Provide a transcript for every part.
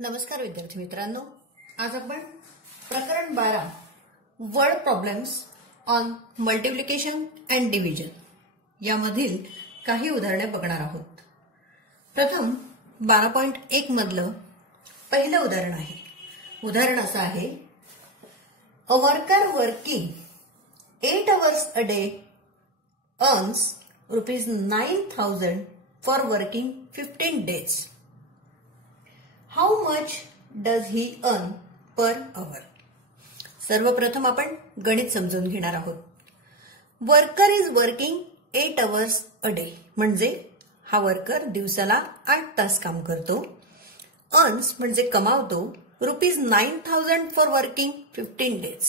नमस्कार विद्यार्थी मित्रांनो, आज आपण प्रकरण 12 word problems on multiplication and division यामधील काही उदाहरणे बघणार आहोत. प्रथम 12.1 मधलं पहिलं उदाहरण आहे. उदाहरण असं आहे, a worker working 8 hours a day earns ₹9,000 for working 15 days. How much does he earn per hour? सर्वप्रथम आपण गणित समजून घेणार आहोत. Worker is working 8 hours a day म्हणजे हा वर्कर दिवसाला 8 तास काम करतो. अर्न्स म्हणजे कमावतो ₹9,000 फॉर वर्किंग 15 days.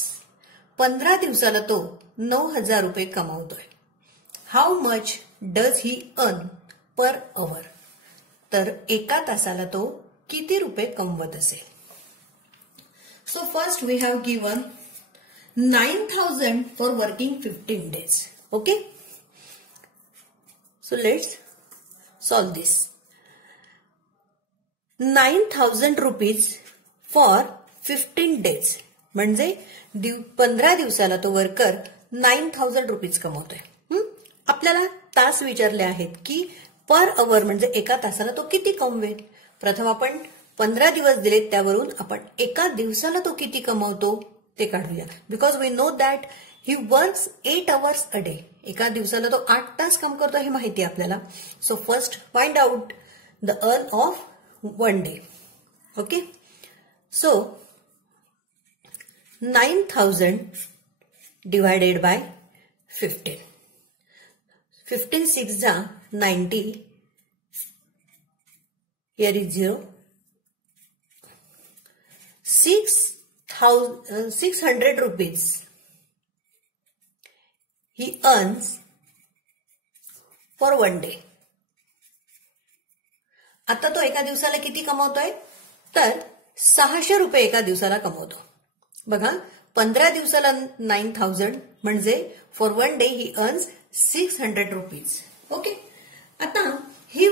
15 दिवसाला तो 9,000 रुपये कमावतोय. How much does he earn per hour? तर एका तासाला तो किती रुपये कमवत असेल? So first we have given 9,000 for working 15 days. Okay, so let's solve this. 9,000 rupees for 15 days म्हणजे 15 दिवसाला तो वर्कर 9,000 रुपीज कमवतोय. आपल्याला तास विचारले आहेत की पर अवर म्हणजे एका तासाला तो किती कमवेल. प्रथम आपण 15 दिवस दिलेत, त्यावरून आपण एका दिवसाला तो किती कमवतो ते काढूया. Because we know that he works 8 hours a day. एका दिवसाला तो 8 तास काम करतो हे माहिती आहे आपल्याला. So first find out the earn of 1 day. Okay, so 9,000 divided by 15. 15 6 जा 90. Here is 0. 600 rupees he earns for 1 day. आता तो एका दिवसाला किती कमवतोय? तर 600 रुपये एका दिवसाला कमवतो. बघा, 15 दिवसाला 9,000 म्हणजे for 1 day he earns 600 rupees. Okay, आता ही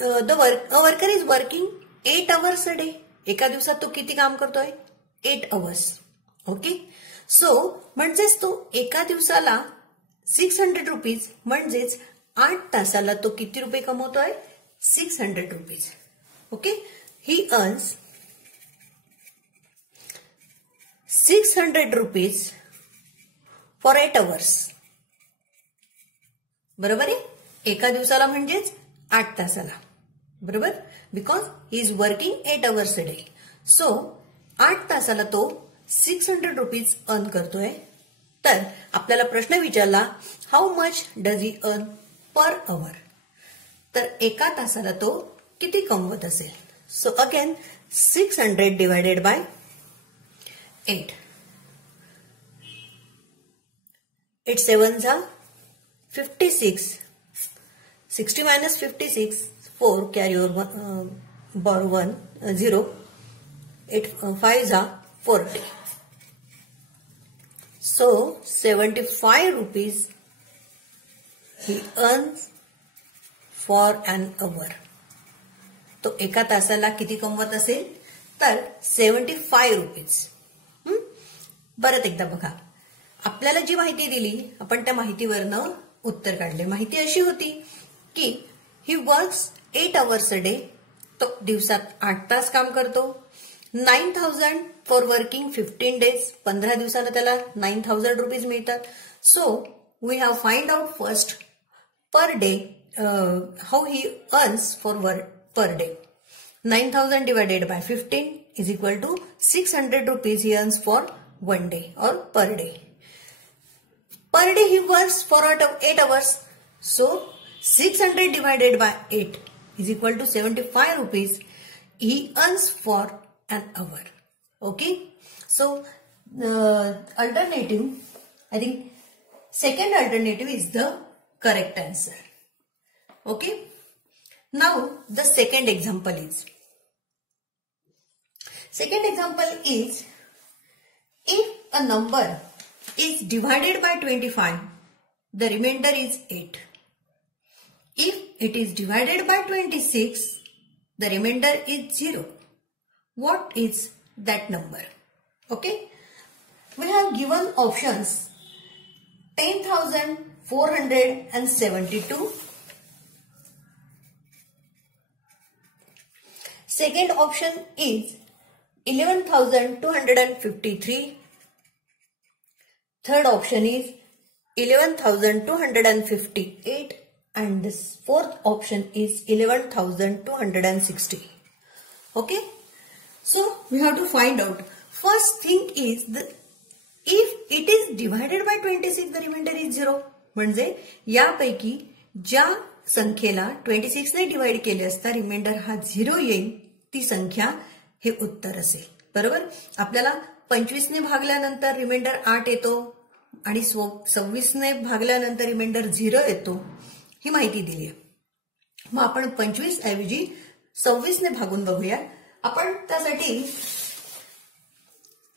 a worker is working 8 hours a day. एका दिवसात तो किती काम करतोय? 8 hours. ओके, सो म्हणजेच तो एका दिवसाला 600 रुपीज म्हणजेच 8 तासाला तो किती रुपये कमवतोय? 600 rupees. Okay, he earns 600 rupees for 8 hours. बरोबर आहे, एका दिवसाला म्हणजेच 8 तासाला. बरोबर, because he is working 8 hours a day. So 8 तासाला तो 600 रुपीज अर्न करतोय. तर आपल्याला प्रश्न विचारला, how much does he earn per hour? तर एका तासाला तो किती कमवत असेल? So again 600 divided by 8. 8 7 जा 56. 60 minus 56, 4, carry over, borrow 1, 0. 8 5 are 40. So 75 rupees he earns for an hour. तो एका तासाला किती कमवत असेल? तर 75 रुपीज. परत एकदा बघा, आपल्याला जी माहिती दिली आपण त्या माहितीवरनं उत्तर काढले. माहिती अशी होती की ही वर्क्स 8 hours a day. तो दिवसात 8 तास काम करतो. 9,000 फॉर वर्किंग 15 days. 15 दिवसाला त्याला 9,000 रुपीज मिळतात. So we have find out first per day how he earns for per day. 9,000 divided by 15 is equal to 600 rupees he earns for 1 day और per day. Per day he works for 8 hours. So 600 divided by 8 is equal to 75 rupees he earns for an hour. Okay. So alternative, I think second alternative is the correct answer. Okay. Now the second example is. Second example is, if a number is divided by 25, the remainder is 8. If it is divided by 26, the remainder is 0. what is that number. Okay, we have given options 10,472. Second option is 11,253. Third option is 11,258 and this fourth option is 11,260. Okay, so we have to find out. First thing is if it is divided by 26 the remainder is 0. म्हणजे यापैकी ज्या संख्येला 26 ने divide केले असता reminder हा 0 येईल ती संख्या हे उत्तर असेल. बरोबर, आपल्याला 25 ने भागल्यानंतर रिमाइंडर 8 येतो आणि 26 ने भागल्यानंतर रिमाइंडर 0 येतो ही माहिती दिली आहे. मग आपण 25 ऐवजी 26 ने भागून बघूया. आपण त्यासाठी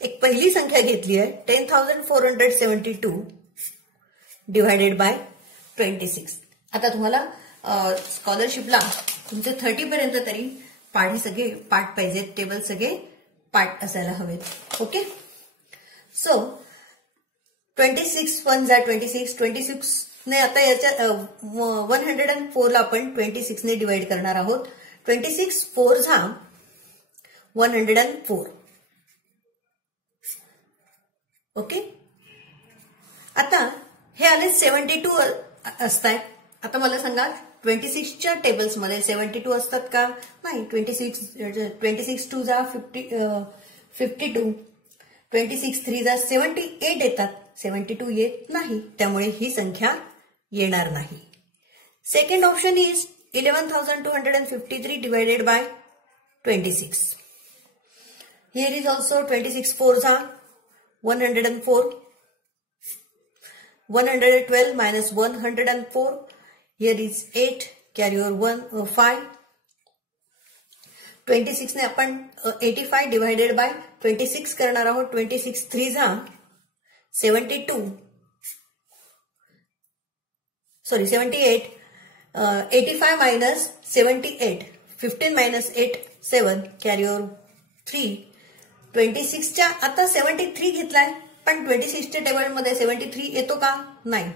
एक पहिली संख्या घेतली आहे 10,472 डिवाइडेड बाय 26. आता तुम्हाला स्कॉलरशिपला तुमचे 30 पर्यंत तरी पाढे सगळे पाठ पाहिजेत, टेबल सगळे पाठ असायला हवेत. ओके, सो 26 1 जा 26, 26 ने आता याच्या 104 ला आपण 26 ने डिवाइड करणार आहोत. 26 4 जा 104. ओके, आता हे आले 72 असतात. आता मला सांगा 26 च्या टेबल्स मध्ये 72 असतात का? नाही. 26 2 जा 52, 26 3 जा 78 येतात. 72 येत नाही, त्यामुळे ही संख्या येणार नाही. Second option is 11,253 divided by 26. Here is also 26 4 जा 104, 112 minus 104, here is 8, carry over 5. 26 ने आपण 85 डिवाइडेड बाय 26 करणार आहोत. 26 3 जा 72, sorry 78, 85 minus 78, 15 minus 8 7, carry over 3. 26 च्या आता 73 घेतलाय, पण 26 च्या टेबल मध्ये 73 येतो का? नाही.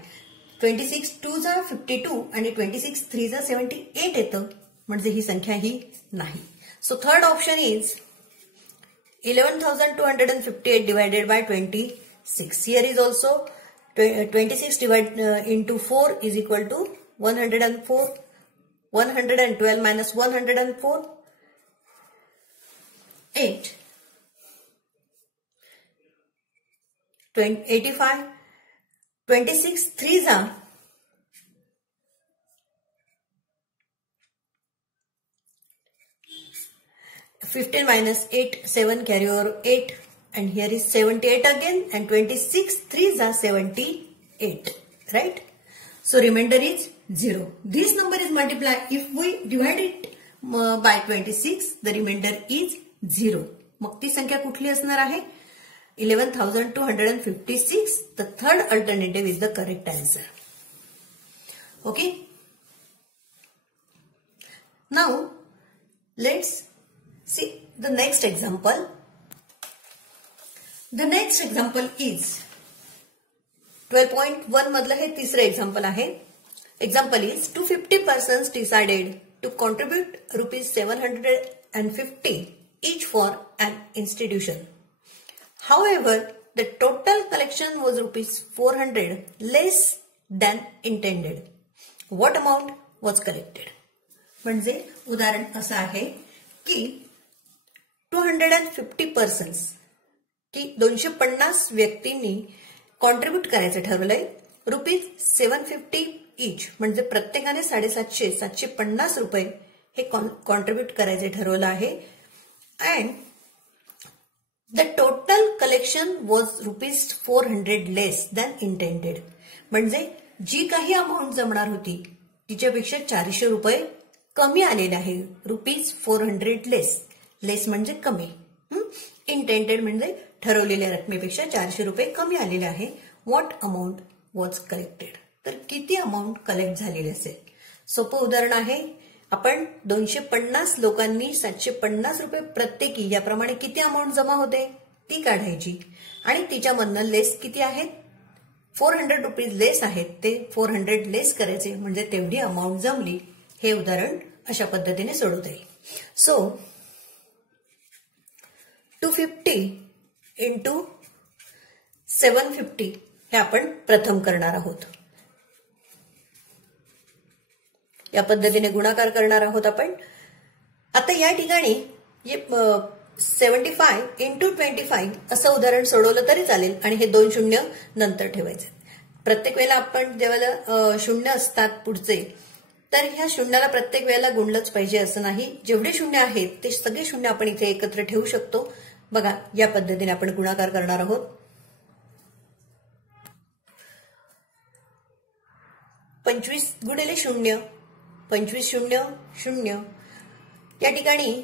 26 2 जा 52 आणि 26 3 जा 78 येतं, म्हणजे ही संख्या ही नाही. So third option is 11,258 divided by 26. Here is also 26 divide into 4 is equal to 104, 112 minus 104 8, 85, 26 3 जा 15 minus 8 7, carry over 8, and here is 78 again, and 26 3 जा 78, right? So remainder is 0. This number is multiplied. If we divide it by 26, the remainder is 0. मग ती संख्या कुठली असणार आहे? 11,256. The third alternative is the correct answer. Okay. Now let's see the next example. The next example is 12.1 मधलं हे तिसरं example आहे. Example is 250 persons decided to contribute rupees 750 each for an institution. However, the total collection was rupees 400 less than intended. What amount was collected? म्हणजे उदाहरण असं आहे की 250 persons की 250 व्यक्तींनी कॉन्ट्रीब्यूट करायचं ठरवलंय रुपीज 750 इच, म्हणजे प्रत्येकाने 750 रुपये हे कॉन्ट्रीब्यूट करायचे ठरवलं आहे. And the total collection was rupees 400 less than intended. म्हणजे जी काही अमाऊंट जमणार होती तिच्यापेक्षा 400 रुपये कमी आलेले आहे. रुपीज 400 लेस, लेस म्हणजे कमी, इंटेंडेड म्हणजे ठरवलेल्या रकमेपेक्षा 400 रुपये कमी आलेले आहे. व्हॉट अमाऊंट वॉज कलेक्टेड, तर किती अमाऊंट कलेक्ट झालेली असेल. सोपं उदाहरण आहे. आपण 250 लोकांनी 750 रुपये प्रत्येकी याप्रमाणे किती अमाऊंट जमा होते ती काढायची आणि तिच्यामधनं लेस किती आहेत 400 रुपीज लेस आहेत ते 400 लेस करायचे म्हणजे तेवढी अमाऊंट जमली. हे उदाहरण अशा पद्धतीने सोडवता येईल. सो 250 इंटू 750 हे आपण प्रथम करणार आहोत. या पद्धतीने गुणाकार करणार आहोत आपण. आता या ठिकाणी 75 इंटू 25 असं उदाहरण सोडवलं तरी चालेल आणि हे 2 शून्य नंतर ठेवायचे. प्रत्येक वेळेला आपण जेव्हा शून्य असतात पुढचे तर ह्या शून्याला प्रत्येक वेळेला गुणलंच पाहिजे असं नाही. जेवढे शून्य आहेत ते सगळे शून्य आपण इथे एकत्र ठेवू शकतो. बघा या पद्धतीने आपण गुणाकार करणार आहोत. 25 गुणिले 0 25 शून्य 0. या ठिकाणी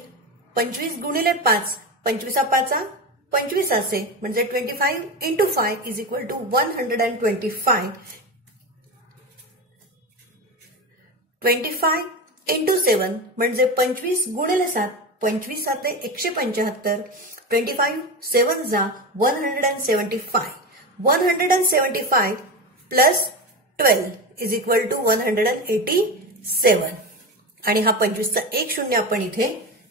25 गुणिले 5 25 5 25 असे म्हणजे 25 into 5 is equal to 125. 25 into 7 म्हणजे 25 गुणिले 7 25 7 175. 25 7 जा 175. 175 प्लस 12 इज इक्वल टू 187. आणि हा 25चा एक शून्य आपण इथे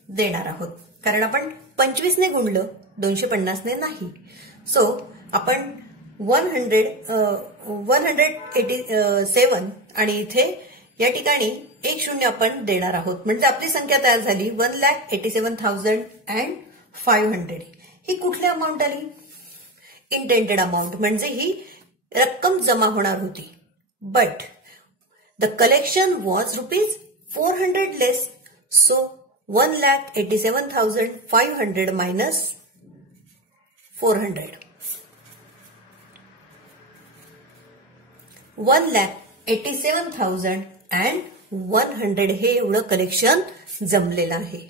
देणार आहोत कारण आपण 25 ने गुणलं 250 ने नाही. सो आपण 187 आणि इथे या ठिकाणी एक शून्य आपण देणार आहोत म्हणजे आपली संख्या तयार झाली 1,87,500. ही कुठली अमाऊंट आली इंटेंडेड अमाऊंट म्हणजे ही रक्कम जमा होणार होती. But the collection was rupees 400 less. So 1,87,500 minus 400. 1,87,100 हे एवढं कलेक्शन जमलेलं आहे.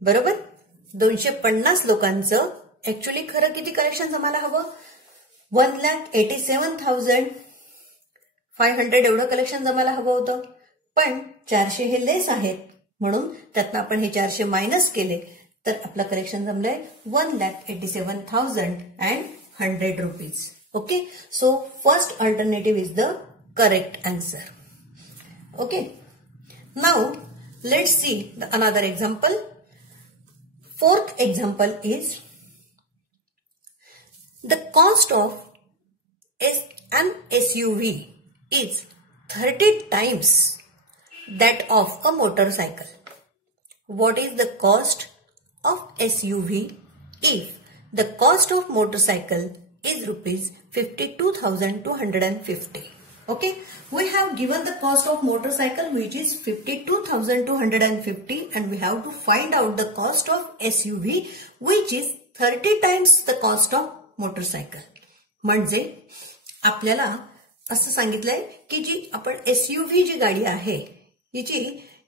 बरोबर. 250 लोकांचं ऍक्च्युअली खरं किती कलेक्शन जमायला हवं 1,87,500 एवढं कलेक्शन जमायला हवं होतं. पण 400 हे लेस आहेत म्हणून त्यातनं आपण हे 400 मायनस केले तर आपलं कलेक्शन जमलंय 1,87,100 rupees. Okay. So first alternative is the correct answer. Okay. Now let's see another example. Fourth example is the cost of an SUV is 30 times that of a motorcycle. What is the cost of SUV if the cost of motorcycle is rupees 52,250? Okay, we have given the cost of motorcycle which is 52,250 and we have to find out the cost of SUV which is 30 times the cost of motorcycle. म्हणजे आपल्याला असं सांगितलंय की जी आपण SUV जी गाडी आहे हिची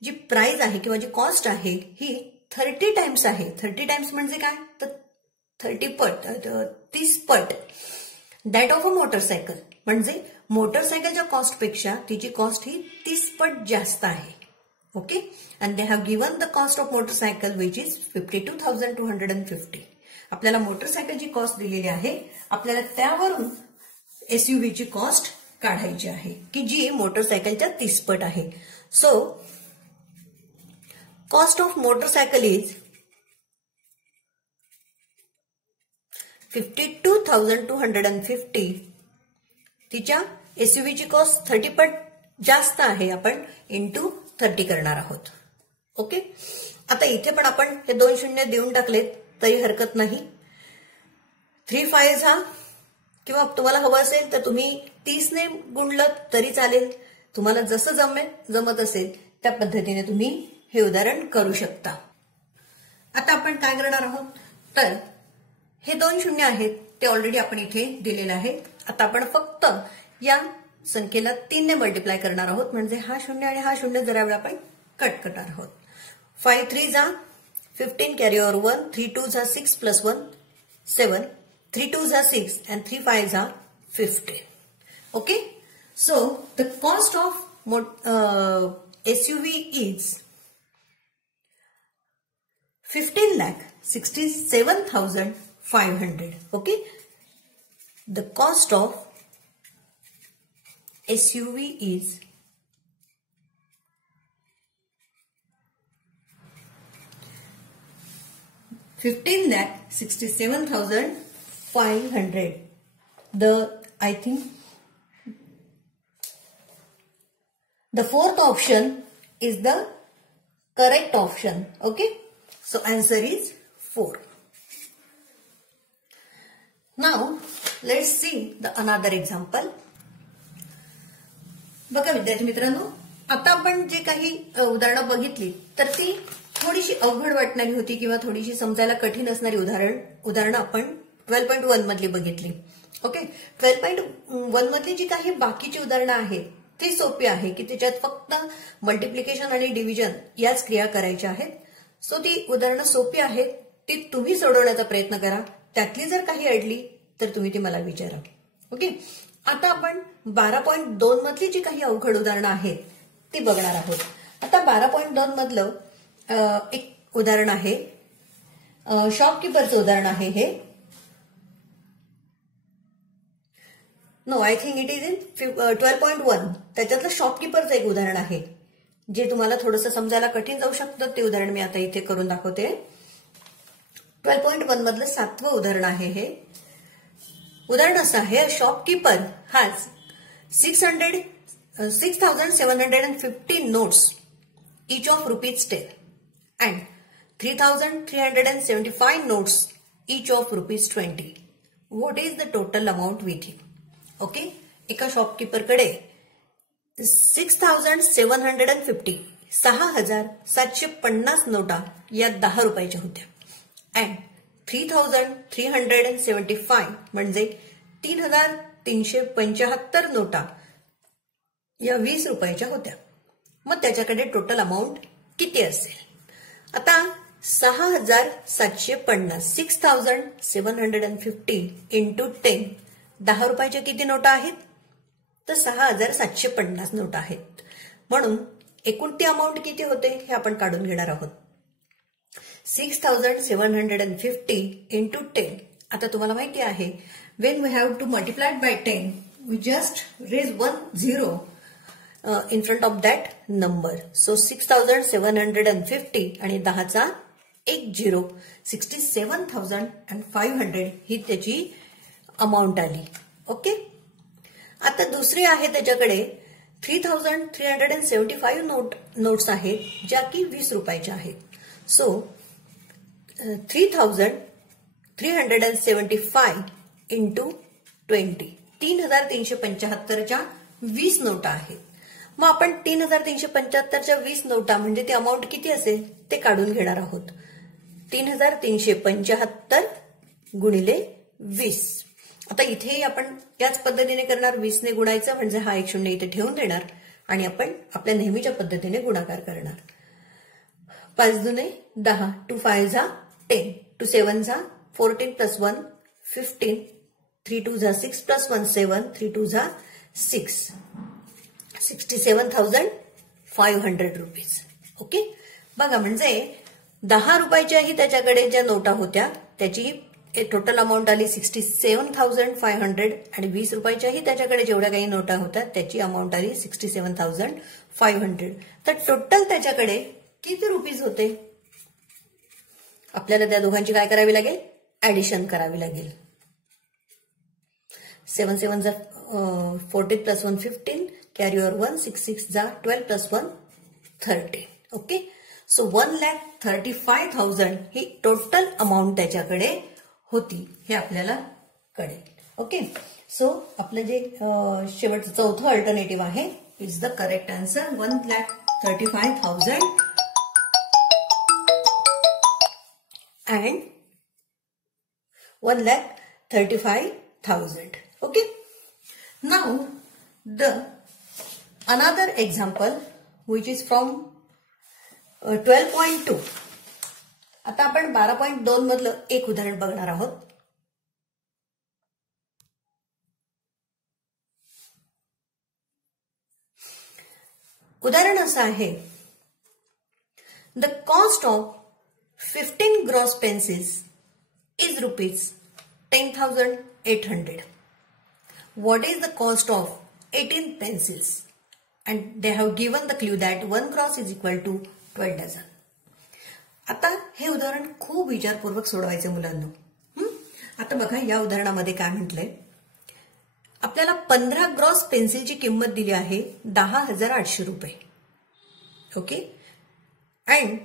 जी price आहे किंवा जी कॉस्ट आहे ही 30 टाइम्स आहे. 30 टाइम्स म्हणजे काय तर 30 पट 30 पट दॅट ऑफ अ मोटरसायकल म्हणजे मोटरसायकलच्या कॉस्ट पेक्षा तिची कॉस्ट ही 30 पट जास्त आहे. Okay. And they have given the cost of motorcycle which is 52,250. आपल्याला मोटरसायकलची कॉस्ट दिलेली आहे. आपल्याला त्यावरून एसयूव्ही ची कॉस्ट काढायची आहे की जी मोटरसायकलच्या 30 पट आहे. So cost of motorcycle is 52,250. तिच्या एसयूव्ही ची कॉस्ट 30 पट जास्त आहे. आपण इंटू 30 करणार आहोत. ओके. आता इथे पण आपण हे 2 शून्य देऊन टाकलेत तरी हरकत नाही. 3 5 हा किंवा तुम्हाला हवं असेल तर तुम्ही 30 ने गुणलं तरी चालेल. तुम्हाला जसं जमत असेल त्या पद्धतीने तुम्ही हे उदाहरण करू शकता. आता आपण काय करणार आहोत तर हे 2 शून्य आहेत ते ऑलरेडी आपण इथे दिलेले आहेत. आता आपण फक्त या संख्येला 3 ने मल्टिप्लाय करणार आहोत म्हणजे हा शून्य आणि हा शून्य जरा वेळ आपण कट करणार आहोत. 5 3 जा 15 कॅरी ओव्हर 1 3 2 जा 6 plus 1 7 3 2 are 6 and 3 5 are 50. Okay. So the cost of SUV is 15,67,500. Okay. The cost of SUV is 15,67,500. I think the fourth option is the correct option. Okay. So answer is 4. Now let's see the another example. बघा विद्यार्थी मित्रांनो, आता आपण जे काही उदाहरणं बघितली तर ती थोडीशी अवघड वाटणारी होती किंवा थोडीशी समजायला कठीण असणारी उदाहरणं आपण 12.1 मधली बघितली. ओके. 12.1 मधली जी काही बाकीची उदाहरणं आहेत ती सोपी आहे की त्याच्यात फक्त मल्टिप्लिकेशन आणि डिव्हिजन याच क्रिया करायच्या आहेत. सो ती उदाहरणं सोपी आहेत, ती तुम्ही सोडवण्याचा प्रयत्न करा. त्यातली जर काही अडली तर तुम्ही ती मला विचारा. ओके. आता आपण 12.2 मधली जी काही अवघड उदाहरणं आहेत ती बघणार आहोत. आता 12.2 मधलं एक उदाहरण आहे, शॉपकीपरचं उदाहरण आहे हे. No, I think it is in 12.1. त्याच्यातलं शॉपकीपरचं एक उदाहरण आहे जे तुम्हाला थोडंसं समजायला कठीण जाऊ शकतं. ते उदाहरण मी आता इथे करून दाखवते. 12.1 मधलं 7वं उदाहरण आहे हे. उदाहरण असं आहे, a shopkeeper has 6,750 notes each of ₹10 and 3,375 notes each of ₹20. What is the total amount with you? Okay. एका शॉपकीपरकडे 6,750 नोटा या 10 रुपयाच्या होत्या अँड 3,375 म्हणजे 3,375 नोटा या 20 रुपयाच्या होत्या. मग त्याच्याकडे टोटल अमाऊंट किती असेल? आता 6,750 6,750 इंटू 10 10 रुपयाच्या किती नोटा आहेत? तर 6,750 नोटा आहेत. म्हणून एकूण ती अमाऊंट किती होते हे आपण काढून घेणार आहोत. 6,750 इंटू 10. आता तुम्हाला माहिती आहे, when we have to multiply it by 10, we just raise 1 0 in front of that number. So 6,750 आणि 10चा 1 0, 67,500 ही त्याची अमाऊंट आली. ओके. आता दुसरी आहे, त्याच्याकडे 3,375 नोट्स आहेत ज्या की 20 रुपयाच्या आहेत. सो 3,375 इंटू 20 3,375च्या 20 नोटा आहेत. मग आपण 3,375च्या 20 नोटा म्हणजे ती अमाऊंट किती असेल ते काढून घेणार आहोत. 3,375 गुणिले 20. आता इथेही आपण त्याच पद्धतीने करणार. 20 ने गुणायचं म्हणजे हा 1 0 इथे ठेवून देणार आणि आपण आपल्या नेहमीच्या पद्धतीने गुणाकार करणार. 5 दुने 10, 2 5 जा 10, 2 7 जा 14 प्लस 1 15, 3 2 जा 6 प्लस 1 7, 3 2 जा 6, 67,500 रुपीज. ओके. बघा म्हणजे 10 रुपयाच्याही त्याच्याकडे ज्या नोटा होत्या त्याची टोटल अमाऊंट आली 67,500 आणि 20 रुपयाच्याही त्याच्याकडे जेवढ्या काही नोटा होत्या त्याची अमाऊंट आली 67,500. तर टोटल त्याच्याकडे किती रुपीज होते? आपल्याला त्या दोघांची काय करावी लागेल? ऍडिशन करावी लागेल. 7 7 जा 14 प्लस 1 15, कॅरी ओव्हर 1 6 6 जा 12 प्लस 1 13. ओके. सो 1,35,000 ही टोटल अमाऊंट त्याच्याकडे होती हे आपल्याला कळेल. ओके. सो आपलं जे शेवटचं चौथं अल्टरनेटिव्ह आहे is the correct answer. 1,35,000 and 1,35,000. Okay. Now the another example which is from 12.2. आता आपण 12.2 मधलं एक उदाहरण बघणार आहोत. उदाहरण असं आहे, the cost of 50 gross pencils is rupees 10,800. What is the cost of 18 pencils? And they have given the clue that 1 gross is equal to 12 dozen. आता हे उदाहरण खूप विचारपूर्वक सोडवायचे मुलांना. आता बघा या उदाहरणामध्ये काय म्हटलंय, आपल्याला 15 ग्रॉस पेन्सिलची किंमत दिली आहे 10,800 रुपये. Okay, and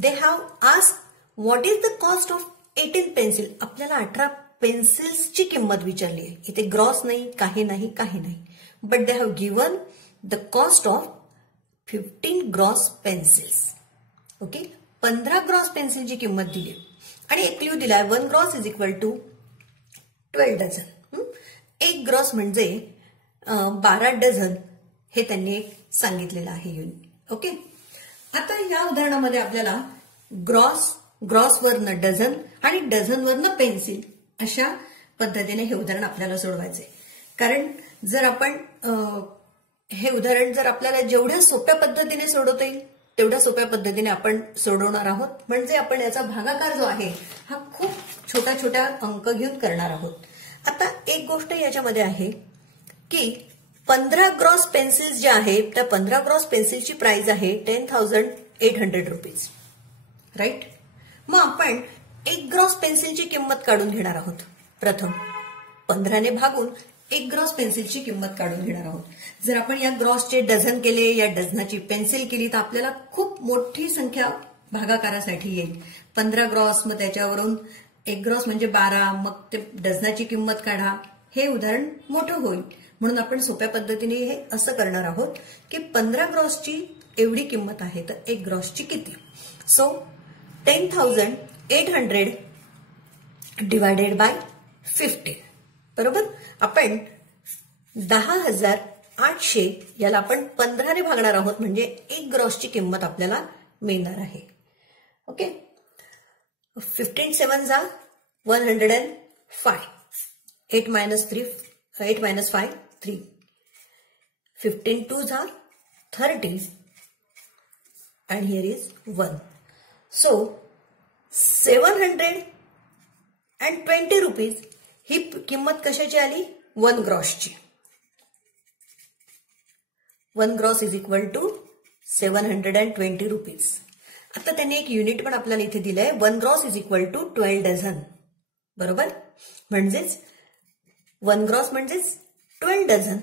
they have asked what is the cost of 18 pencil. आपल्याला 18 पेन्सिल्सची किंमत विचारली आहे. इथे ग्रॉस नाही, काही नाही, काही नाही. But they have given the cost of 15 gross pencils. Okay, 15 gross पेन्सिलची किंमत दिली आणि एक क्ल्यू दिलाय 1 gross is equal to 12 dozen. एक ग्रॉस म्हणजे 12 डझन हे त्यांनी एक सांगितलेलं आहे युनिट. ओके, आता या उदाहरणामध्ये आपल्याला ग्रॉसवरनं डझन आणि डझनवरनं पेन्सिल अशा पद्धतीने हे उदाहरण आपल्याला सोडवायचे. कारण जर आपण हे उदाहरण जर आपल्याला जेवढ्या सोप्या पद्धतीने सोडवता येईल तेवढ्या सोप्या पद्धतीने आपण सोडवणार आहोत. म्हणजे आपण याचा भागाकार जो आहे हा खूप छोट्या छोट्या अंक घेऊन करणार आहोत. आता एक गोष्ट याच्यामध्ये आहे की 15 ग्रॉस पेन्सिल्स ज्या आहेत त्या 15 ग्रॉस पेन्सिलची प्राइस आहे 10,800 रुपीज. राईट, मग आपण एक ग्रॉस पेन्सिलची किंमत काढून घेणार आहोत. प्रथम 15ने भागून एक ग्रॉस पेन्सिलची किंमत काढून घेणार आहोत. जर आपण या ग्रॉसचे डझन केले, या डझनाची पेन्सिल केली तर आपल्याला खूप मोठी संख्या भागाकारासाठी येईल. 15 ग्रॉस, मग त्याच्यावरून एक ग्रॉस म्हणजे 12, मग ते डझनाची किंमत काढा. हे उदाहरण मोठं होईल. म्हणून आपण सोप्या पद्धतीने हे असं करणार आहोत की 15 ग्रॉसची एवढी किंमत आहे तर एक ग्रॉसची किती. So 10,800 divided by 50. बरोबर, आपण 10,800 याला आपण 15ने भागणार आहोत म्हणजे एक ग्रॉसची किंमत आपल्याला मिळणार आहे. ओके, 15 7 जा 105, 8 minus 5 3, 15 2 जा 30 and here is 1. So 720 rupees ही किंमत कशाची आली, 1 ग्रॉसची. 1 gross is equal to 720 rupees. आता त्यांनी एक युनिट पण आपल्याला इथे दिलंय, 1 gross is equal to 12 dozen. बरोबर, म्हणजेच 1 ग्रॉस म्हणजेच 12 डझन.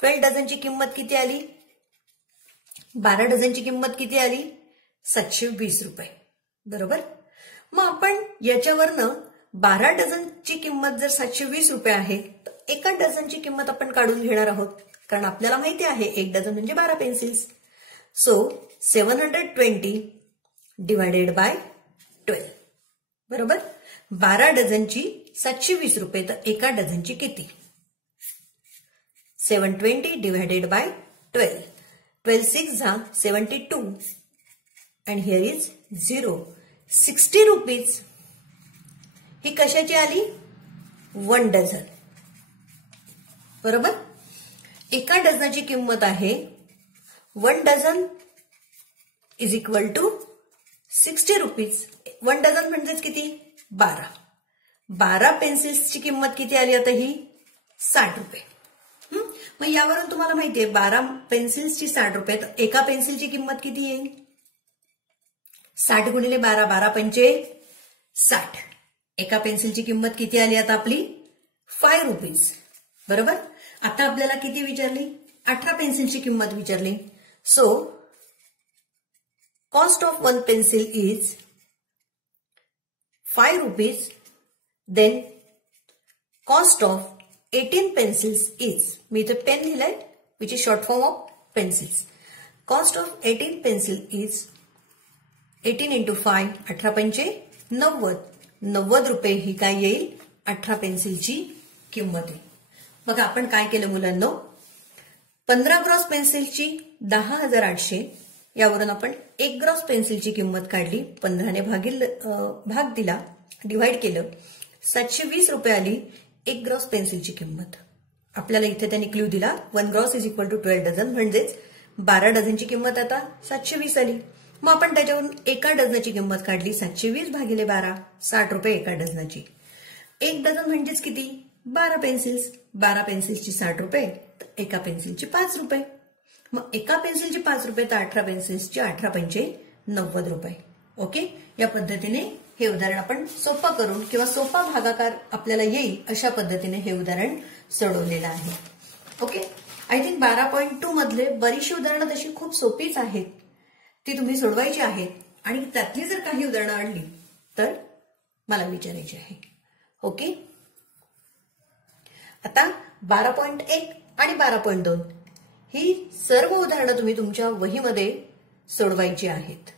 12 डझनची किंमत किती आली, 12 डझनची किंमत किती आली, 720 रुपये. बरोबर, मग आपण याच्यावरनं 12 डझनची किंमत जर 720 रुपये आहे तर एका डझनची किंमत आपण काढून घेणार आहोत. कारण आपल्याला माहिती आहे एक डझन म्हणजे 12 पेन्सिल्स. So 720 divided by 12. बरोबर, 12 डझनची 720 रुपये तर एका डझनची किती, 720 डिवायडेड बाय 12. 12 6 जा 72 and here is 0. 60 रुपीज ही कशाची आली, 1 डझन. बरोबर, एका डझनाची किंमत आहे 1 dozen is equal to 60 rupees. 1 dozen म्हणजेच किती, 12. 12 पेन्सिल्सची किंमत किती आली आता ही, 60 रुपये. मग यावरून तुम्हाला माहितीये 12 पेन्सिल्सची 60 रुपये तर एका पेन्सिलची किंमत किती येईल, 60 गुणिले 12, 12 पंचे 60. एका पेन्सिलची किंमत किती आली आता आपली, 5 रुपीज. बरोबर, आता आपल्याला किती विचारली, 18 पेन्सिलची किंमत विचारली. So cost of 1 pencil is 5 rupees. Then cost of 18 pencils is, मी इथे पेन लिहिलंय which is short form of pencils. Cost of 18 pencil is 18 into 5, 18 पंचे 90. 90 रुपये ही काय येईल, 18 पेन्सिलची किंमत आहे. बघा आपण काय केलं मुलांनो, 15 ग्रॉस पेन्सिलची 10,800 यावरून आपण एक ग्रॉस पेन्सिलची किंमत काढली, 15ने भाग दिला, डिवाइड केलं, 720 रुपये आली एक ग्रॉस पेन्सिलची किंमत. आपल्याला इथे त्यांनी क्ल्यू दिला 1 gross is equal to 12 dozen म्हणजेच 12 डझनची किंमत आता 720 आली. मग आपण त्याच्यावरून एका डझनाची किंमत काढली 720 भागिले 12, 60 रुपये एका डझनाची. एक डझन म्हणजेच किती? 12 पेन्सिल्स. 12 पेन्सिल्सची 60 रुपये, तर एका पेन्सिलची 5 रुपये. मग एका पेन्सिलची 5 रुपये तर 18 पेन्सिल्सची 18 पंचे 90 रुपये. ओके, या पद्धतीने हे उदाहरण आपण सोपं करून किंवा सोपा भागाकार आपल्याला येईल अशा पद्धतीने हे उदाहरण सोडवलेलं आहे. ओके, आय थिंक 12.2 मधले बरीचशी उदाहरणं तशी खूप सोपीच आहेत, ती तुम्ही सोडवायची आहेत आणि त्यातली जर काही उदाहरणं आणली तर मला विचारायची आहे. ओके, आता 12.1 आणि 12.2 ही सर्व उदाहरणं तुम्ही तुमच्या वहीमध्ये सोडवायची आहेत.